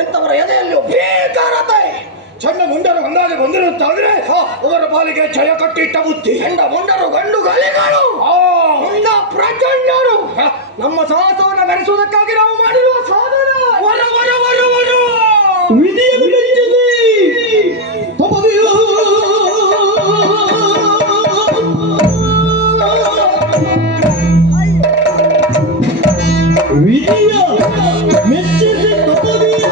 ಎಂತವರ ಎದೆಯಲ್ಲಿ ಬೇಕಾರತೆ ಚಂಡ ಮುಂಡರು ಅಂದಾಜು ಬಂದಿರುತ್ತಾದ್ರೆ ಅವರ ಪಾಲಿಗೆ ಜಯ ಕಟ್ಟಿಟ್ಟ ಬುದ್ಧಿ. ಚಂಡ ಮುಂಡರು ಗಂಡು ಗಲಿಗಳು ಪ್ರಚಂಡರು ನಮ್ಮ ಸಾಹಸವನ್ನು ಮೆರೆಸುವುದಕ್ಕಾಗಿ ನಾವು ಮಾಡಿರುವ ಸಾಧನ ವರ ವರ ವರ ವರ ವಿಧಿಯನ್ನು ಮೆಚ್ಚಿದೆ. ವಿಧಿಯ ಮೆಚ್ಚಿಸಿ ತಪವಿಯ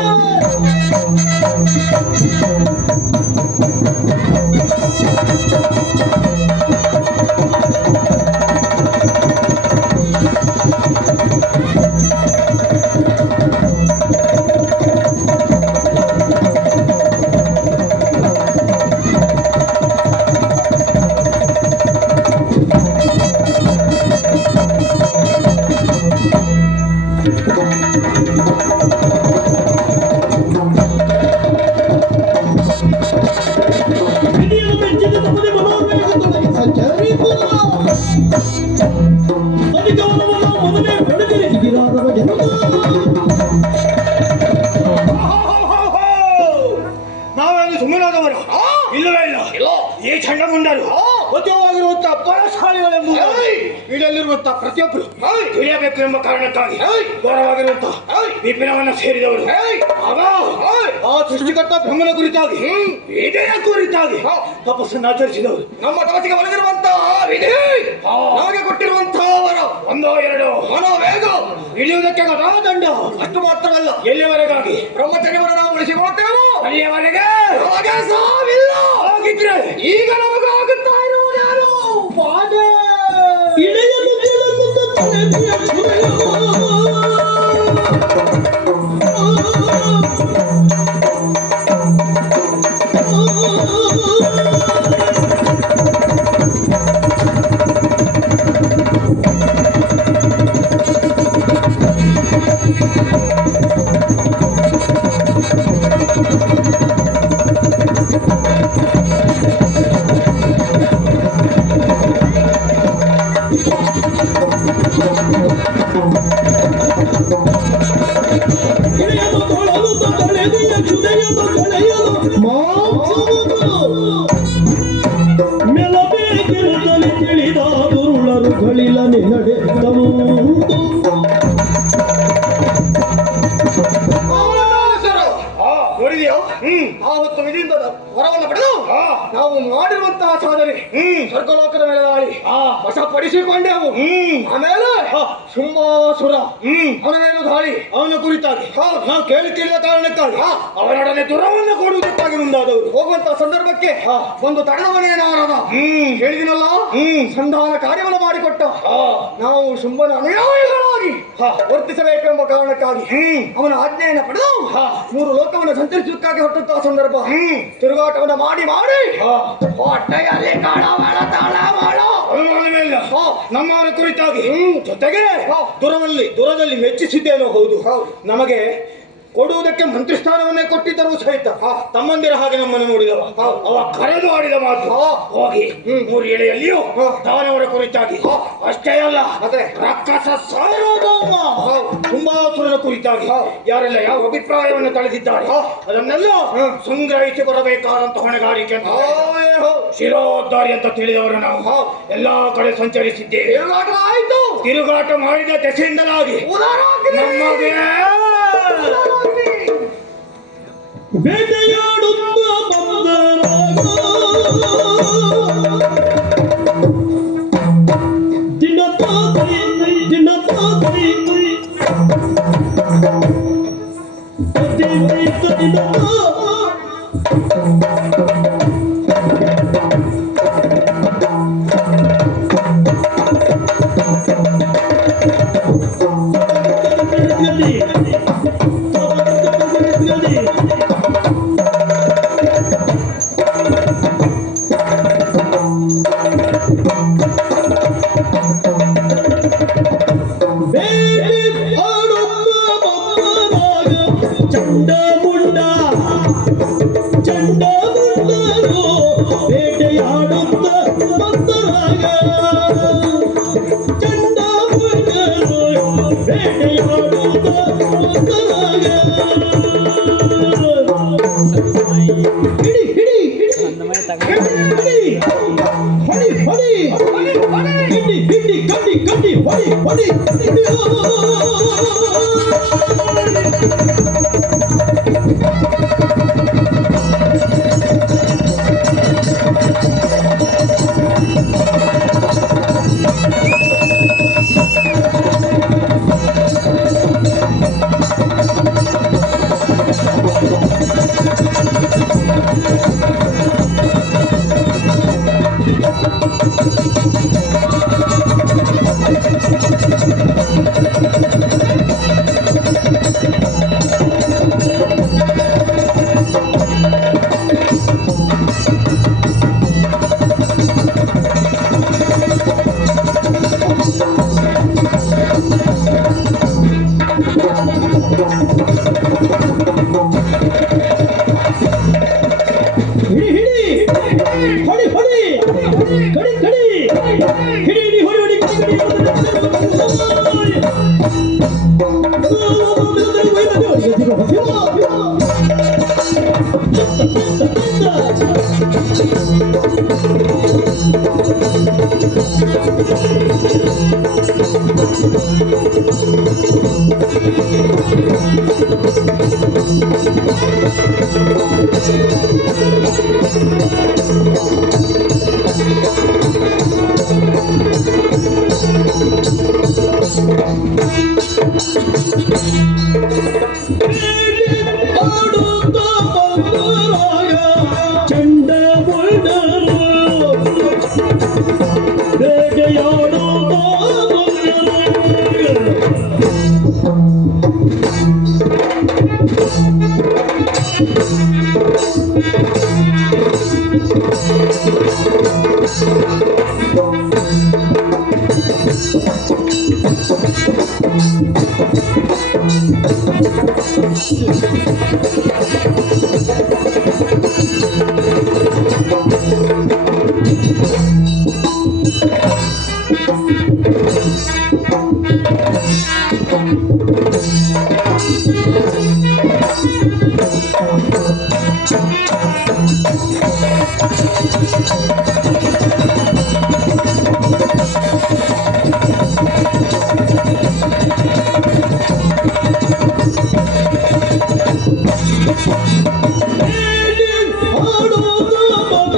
ನಾವೇನು ಸುಮ್ಮನಾದವರು ಇಲ್ಲವೇ ಇಲ್ಲ. ಈ ಚಂಡಮುಂಡರು ಮಧ್ಯವಾಗಿರುವಂತಹ ಬಲಶಾಲಿಗಳೆಂಬುದು ಇದರಲ್ಲಿರುವಂತಹ ಪ್ರತಿಯೊಬ್ಬರು ತಿಳಿಯಬೇಕು ಎಂಬ ಕಾರಣಕ್ಕಾಗಿ ಘೋರವಾಗಿರುವಂತಹ ವಿಪಿನವನ್ನ ಸೇರಿದವರು ಆ ಸೃಷ್ಟಿಕರ್ತ ಬ್ರಹ್ಮನ ಕುರಿತಾಗಿ ವಿಧಿಯ ಕುರಿತಾಗಿ ತಪಸ್ಸನ್ನು ಆಚರಿಸಿದವರು. ನಮ್ಮ ತಪಸ್ಸಿಗೆ ಒಳಗಿರುವಂತಹ ವಿಧಿ ನಮಗೆ ಕೊಟ್ಟಿರುವಂತಹ ವರ ಒಂದೋ ಎರಡೋ ಮನೋವೇಗ ಇಳಿಯುವುದಕ್ಕೆ ದಂಡ ಅಷ್ಟು ಮಾತ್ರವಲ್ಲ, ಎಲ್ಲಿವರೆಗಾಗಿ ಬ್ರಹ್ಮಚರ್ಯವನ್ನು ನಾವು ಉಳಿಸಿಕೊಳ್ತೇವೋ ಅಲ್ಲಿಯವರೆಗೆ ಸಾವಿಲ್ಲ. ಹಾಗಿದ್ರೆ ಈಗ ನಮಗಾಗುತ್ತಾ ಇರುವುದೇನು? ನಾವು ಮಾಡಿರುವಂತಹ ಸಾಧನೆ ಸ್ವರ್ಗಲೋಕದ ಮೇಲೆ ದಾಳಿ ವಶಪಡಿಸಿಕೊಂಡೆವು. ಆಮೇಲೆ ಶುಂಭಾಸುರ ಅವನ ಮೇಲೂ ದಾಳಿ, ಅವನ ಕುರಿತಾಗಿ ನಾವು ಕೇಳುತ್ತಿರುವ ಕಾರಣಕ್ಕಾಗಿ ಅವರೊಡನೆ ದುರವನ್ನು ಕೊಡುವುದಕ್ಕಾಗಿ ಮುಂದಾದವರು. ಹೋಗುವಂತಹ ಸಂದರ್ಭಕ್ಕೆ ಒಂದು ತಡೆದವನೇ ನಾರದ ಹೇಳಿದಿನಲ್ಲ, ಸಂಧಾನ ಕಾರ್ಯವನ್ನು ಮಾಡಿಕೊಟ್ಟ ನಾವು ಶುಂಭನ ಅನುಯಾಯಿಗಳಾಗಿ ವರ್ತಿಸಬೇಕೆಂಬ ಕಾರಣಕ್ಕಾಗಿ ಅವನ ಆಜ್ಞೆಯನ್ನು ಪಡೆದು 3 ಲೋಕವನ್ನು ಸಂಚರಿಸುವುದಕ್ಕಾಗಿ ಹೊರಟಂತಹ ಸಂದರ್ಭ ತಿರುಗಾಟವನ್ನು ಮಾಡಿ ಹೊಟ್ಟೆಯಲ್ಲಿ ನಮ್ಮವರ ಕುರಿತಾಗಿ ಜೊತೆಗೆ ದುರದಲ್ಲಿ ಮೆಚ್ಚಿಸಿದ್ದೇನೋ ಹೌದು. ನಮಗೆ ಕೊಡುವುದಕ್ಕೆ ಮಂತ್ರಿ ಸ್ಥಾನವನ್ನೇ ಕೊಟ್ಟಿದ್ದರೂ ಸಹಿತ ತಮ್ಮಂದಿರ ಹಾಗೆ ನಮ್ಮನ್ನು ನೋಡಿದವ. ಅವ ಕರೆದು ಆಡಿದ ಮಾತು ಹೋಗಿ 3 ಎಳೆಯಲ್ಲಿಯೂ ದಾನವರ ಕುರಿತಾಗಿ ಅಷ್ಟೇ ಅಲ್ಲ, ರಕ್ಕಸ ಸಾರ್ವಭೌಮ ಶುಂಭಾಸುರನ ಕುರಿತಾಗಿ ಯಾರೆಲ್ಲ ಯಾವ ಅಭಿಪ್ರಾಯವನ್ನು ತಳೆದಿದ್ದಾರೆ ಅದನ್ನೆಲ್ಲ ಸಂಗ್ರಹಿಸಿ ಬರಬೇಕಾದಂತ ಹೊಣೆಗಾರಿಕೆ ಶಿರೋದ್ಧಾರಿ ಅಂತ ತಿಳಿದವರು ನಾವು ಎಲ್ಲಾ ಕಡೆ ಸಂಚರಿಸಿದ್ದೇವೆ. ತಿರುಗಾಟ ಮಾಡಿದ ದೆಸೆಯಿಂದಲಾಗಿ ನಮಗೆ ಬೇಟೆಯಾಡುತ್ತ ಬಂದರಾಗ ದಿನ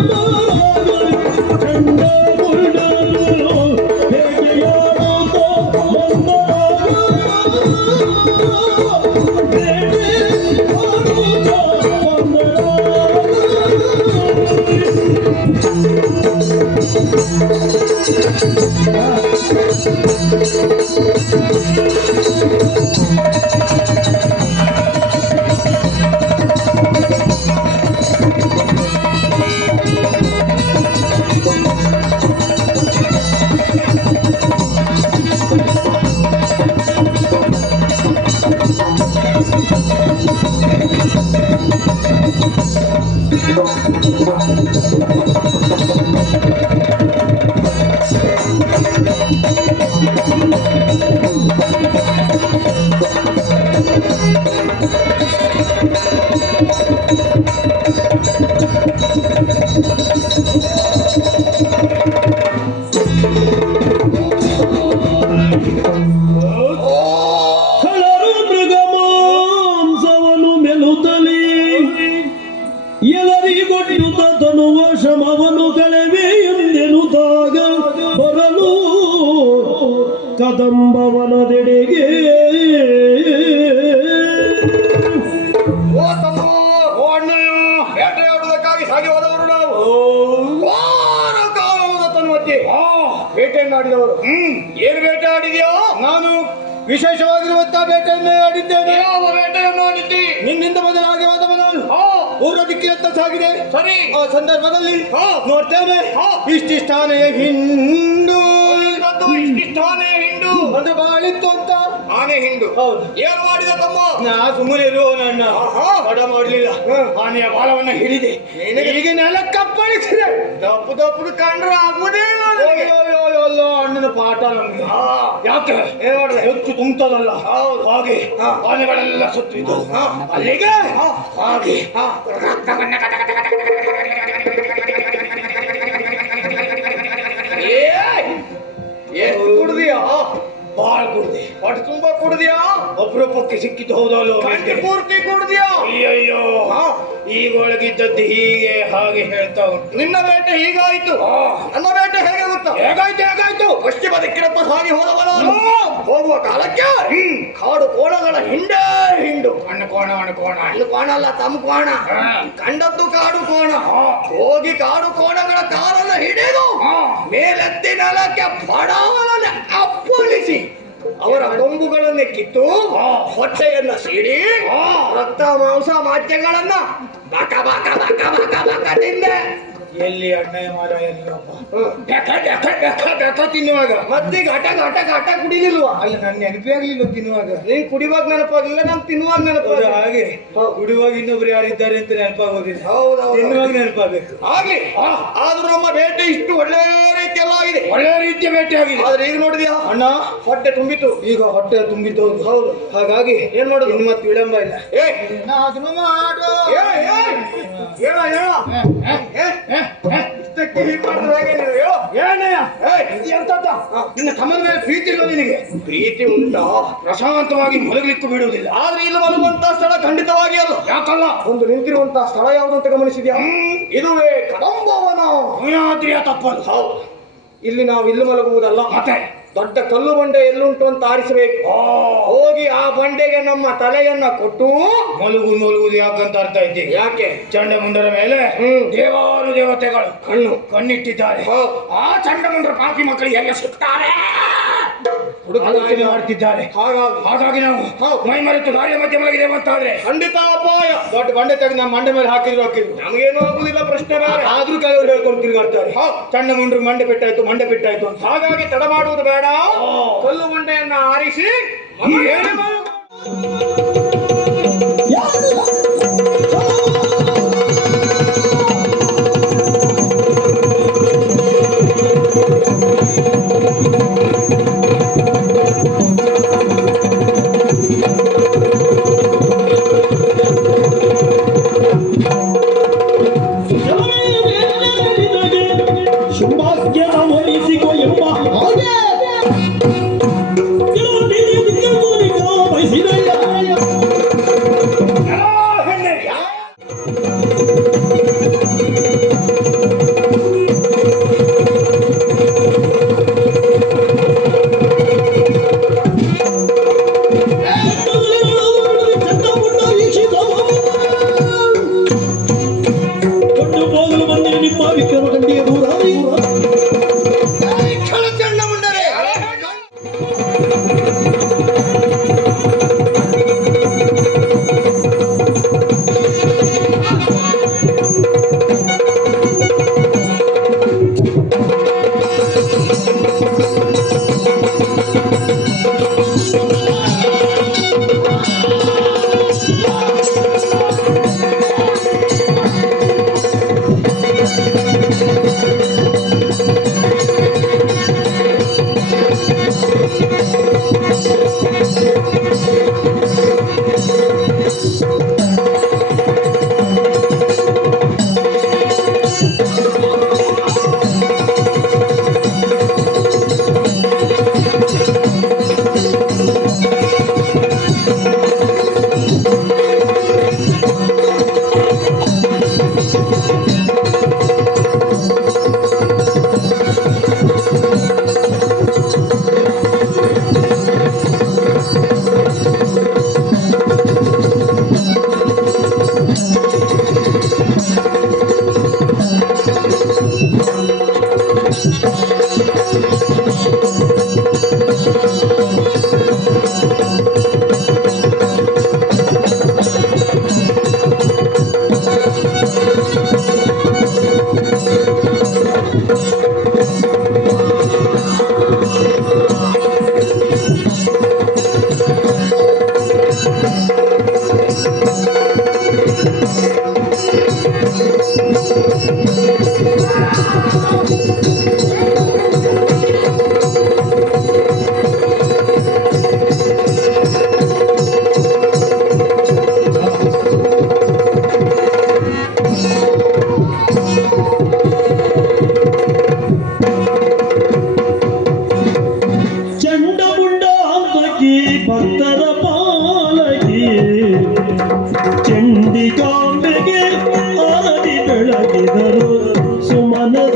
Oh, ಕಳರು ಮೃಗ ಮಾಂಸವನು ಮೆಲುತ್ತಲೇ ಎಲ್ಲರಿಗೊಟ್ಟುತ್ತ ತನುವ ಶ್ರಮವನ್ನು ಕಳೆವೆ ಎಂದೆನುತ್ತಾಗ ಬರಲು ಕದಂಬವನದೆಡೆಗೆ ಓ ತಮ್ಮ, ಓ ಅಣ್ಣಯ್ಯ, ಬೇಟೆಯಾಡುವುದಕ್ಕಾಗಿ ಸಾಗಿ ಹೋದವರು ನಾವು. ವಾರ ಕಾಲದ ತನ್ಮಧ್ಯೆ ಬೇಟೆಯನ್ನಾಡಿದವರು. ಏನು ಬೇಟೆ ಆಡಿದೆಯೋ? ನಾನು ವಿಶೇಷವಾಗಿರುವಂತಹ ಬೇಟೆಯನ್ನು ಆಡಿದ್ದೇನೆ. ಯಾವ ಬೇಟೆಯನ್ನು ಆಡಿದ್ದಿ? ನಿನ್ನಿಂದ ಬದಲಾಗಿ ಹೋದವ ನಾನು. ಪೂರ್ವ ದಿಕ್ಕಿನತ್ತ ಸಾಗಿದೆ. ಸರಿ. ಆ ಸಂದರ್ಭದಲ್ಲಿ ನೋಡ್ತೇನೆ ಇಷ್ಟಿಷ್ಟಾನೆಯ ಹಿಂಡು, ಇಷ್ಟಿಷ್ಟಾನೆಯ ಹಿಂಡು ಅಂದ್ರೆ ಬಾಳಿತ್ತು ಅಂತ. ಆನೆ ಹಿಂಡು. ಹೌದು. ಏನು ಮಾಡಿದ ತಮ್ಮ? ನಾ ಸುಮ್ಮನೆ ಇರುವ ನನ್ನ ತಡ ಮಾಡಲಿಲ್ಲ. ಆನೆಯ ಬಾಲವನ್ನ ಹಿಡಿದೆ, ಹೀಗೆ ನೆಲಕ್ಕಪ್ಪಳಿಸಿದೆ. ದಪ್ಪು ದಪ್ಪು ಕಂಡ್ರೆ ಆಗುವುದೇ ಅಲ್ಲ. ಅಣ್ಣನ ಪಾಠ ನಮ್ಗೆ. ಯಾಕೆ ಹೆಚ್ಚು ತುಂಬ್ತದಲ್ಲ ಹಾಗೆ ಆನೆಗಳೆಲ್ಲ ಸುತ್ತಿದ್ದು ಅಲ್ಲಿಗೆ ಹಾಗೆ ಎಷ್ಟು ಕುಡ್ದಿಯಾ? ಬಾಳ್ ಕುಡ್ದೆ. ಹೊಟ್ಟೆ ತುಂಬಾ ಕುಡ್ದಿಯಾ? ಅಪರೂಪಕ್ಕೆ ಸಿಕ್ಕಿದ್ದು ಹೌದಲ್ಲ. ಗಂಟೆ ಪೂರ್ತಿ ಕುಡ್ದಿಯಾ? ಅಯ್ಯಯ್ಯೋ, ಈಗ ಒಳಗಿದ್ದದ್ದು ಹೀಗೆ ಹಾಗೆ ಹೇಳ್ತಾ ಉಂಟು. ನಿನ್ನ ಬೇಟೆ ಹೀಗಾಯ್ತು, ನನ್ನ ಬೇಟೆ ಹೇಗೆ ಗೊತ್ತಾ? ಹೇಗಾಯ್ತು? ಪಶ್ಚಿಮ ದಿಕ್ಕಿನತ್ತ ಸಾಗಿ ಹೋದವನು ಹೋಗುವ ಕಾಲಕ್ಕೆ ಕಾಡು ಕೋಣಗಳ ಹಿಂಡು. ಹಣ್ಣು ಕೋಣ ಹಣ್ಣು ಕೋಣ ಅಲ್ಲ, ತಮ್ಮ ಕೋಣ. ಕಂಡದ್ದು ಕಾಡು ಕೋಣ. ಹೋಗಿ ಕಾಡು ಕೋಣಗಳ ಕಾಲನ್ನ ಹಿಡಿದು ಮೇಲೆತ್ತಿ ನೆಲಕ್ಕೆ ಪಡಾವನ್ನ ಅಪ್ಪಳಿಸಿ ಅವರ ಕೊಂಬುಗಳನ್ನೇ ಕಿತ್ತು ಹೊಟ್ಟೆಯನ್ನ ಸೀಳಿ ರಕ್ತ ಮಾಂಸ ಮಾಧ್ಯಗಳನ್ನ ಬಕ ಬಕ ಬಕ ಬಕ ಬಕ ತಿಂದೆ. ಎಲ್ಲಿ ಅಣ್ಣಯ್ಯ ಮಾರ ತಿನ್ನುವಾಗ ಮತ್ತೆ ಘಟ ಕುಡಿಲಿಲ್ವಾ? ಅಲ್ಲಿ ನನ್ ನೆನಪೇ ಆಗ್ಲಿಲ್ಲ ತಿನ್ನುವಾಗ. ನೀನ್ ಕುಡಿಯುವಾಗ ನೆನಪಾಗಲಿಲ್ಲ, ನಾನು ತಿನ್ನುವಾಗ ನೆನಪಾಗ. ಹಾಗೆ ಕುಡಿಯುವಾಗ ಇನ್ನೊಬ್ರು ಯಾರಿದ್ದಾರೆ ಅಂತ ನೆನಪಾಗೋದಿಲ್ಲ. ಹೌದು, ತಿನ್ನುವಾಗ ನೆನಪಾಗಬೇಕು. ಆಗ್ಲಿ. ಆದ್ರೂ ನಮ್ಮ ಬೇಟೆ ಇಷ್ಟು ಒಳ್ಳೆ ರೀತಿಯಲ್ಲ ಆಗಿದೆ. ಒಳ್ಳೆ ರೀತಿಯ ಬೇಟೆ ಆಗಿದೆ. ಆದ್ರೆ ಈಗ ನೋಡಿದ್ಯಾ ಅಣ್ಣ, ಹೊಟ್ಟೆ ತುಂಬಿತು. ಈಗ ಹೊಟ್ಟೆ ತುಂಬಿತು. ಹೌದು. ಹಾಗಾಗಿ ಏನ್ ಮಾಡೋದು? ಇನ್ನು ಮತ್ತೆ ವಿಳಂಬ ಇಲ್ಲ. ಏನಾದ್ರೂ ಮಾಡು. ಇಷ್ಟಕ್ಕೆ ಹೀಗೆ ಮಾಡಿದ್ರೆ ಹೇಗೆ ನೀವು? ಏನಯ್ಯ ಎಂತದ್ದ? ನಿನ್ನ ತಮ್ಮನ ಮೇಲೆ ಪ್ರೀತಿ ಇಲ್ವ ನಿನಗೆ? ಪ್ರೀತಿ ಉಂಟಾ? ಪ್ರಶಾಂತವಾಗಿ ಮಲಗಲಿಕ್ಕೂ ಬಿಡುವುದಿಲ್ಲ. ಆದ್ರೆ ಇಲ್ಲಿ ಮಲಗುವಂತಹ ಸ್ಥಳ ಖಂಡಿತವಾಗಿ ಅಲ್ಲ. ಯಾಕಲ್ಲ? ಒಂದು ನಿಂತಿರುವಂತಹ ಸ್ಥಳ ಯಾವುದು ಅಂತ ಗಮನಿಸಿದ್ಯಾ? ಇದುವೇ ಕದಂಬವನ. ಮುಯಾದ್ರಿಯ ತಪ್ಪಲ್ಲ. ಹೌದು. ಇಲ್ಲಿ ನಾವು ಇಲ್ಲಿ ಮಲಗುವುದಲ್ಲ, ಮತ್ತೆ ದೊಡ್ಡ ಕಲ್ಲು ಬಂಡೆ ಎಲ್ಲುಂಟು ಅಂತ ಆರಿಸಬೇಕು. ಹೋಗಿ ಆ ಬಂಡೆಗೆ ನಮ್ಮ ತಲೆಯನ್ನ ಕೊಟ್ಟು ಮಲಗುವುದು ಯಾಕಂತ ಅರ್ಥ ಇದ್ದೀವಿ. ಯಾಕೆ? ಚಂಡಮುಂಡರ ಮೇಲೆ ದೇವಾನು ದೇವತೆಗಳು ಕಣ್ಣಿಟ್ಟಿದ್ದಾರೆ. ಆ ಚಂಡಮುಂಡರ ಪಾಪಿ ಮಕ್ಕಳಿಗೆ ಎಲ್ಲ ಸಿಗ್ತಾರೆ ಮಾಡ್ತಿದ್ದಾರೆ. ಹಾಗಾಗಿ ನಾವು ಮೈ ಮರೆತು ದಾರಿಯ ಮಧ್ಯೆ ಮಲಗಿದೆ ಅಂತಾದ್ರೆ ಖಂಡಿತ ಅಪಾಯ. ದೊಡ್ಡ ಬಂಡೆ ತೆಗೆದು ನಮ್ಮ ಮಂಡೆ ಮೇಲೆ ಹಾಕಿದ್ರು ನಮಗೇನು ಆಗುದಿಲ್ಲ. ಪ್ರಶ್ನೆ ಬೇರೆ. ಆದ್ರೂ ಕೆಲವರು ಹೇಳ್ಕೊಂಡು ತಿರುಗಾಡ್ತಾರೆ ಚಂಡಮುಂಡ್ರಿಗೆ ಮಂಡೆ ಬಿಟ್ಟಾಯ್ತು ಅಂತ. ಹಾಗಾಗಿ ತಡ ಮಾಡುವುದು ಬೇಡ. ಕಲ್ಲು ಬಂಡೆಯನ್ನ ಆರಿಸಿ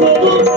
ಸದು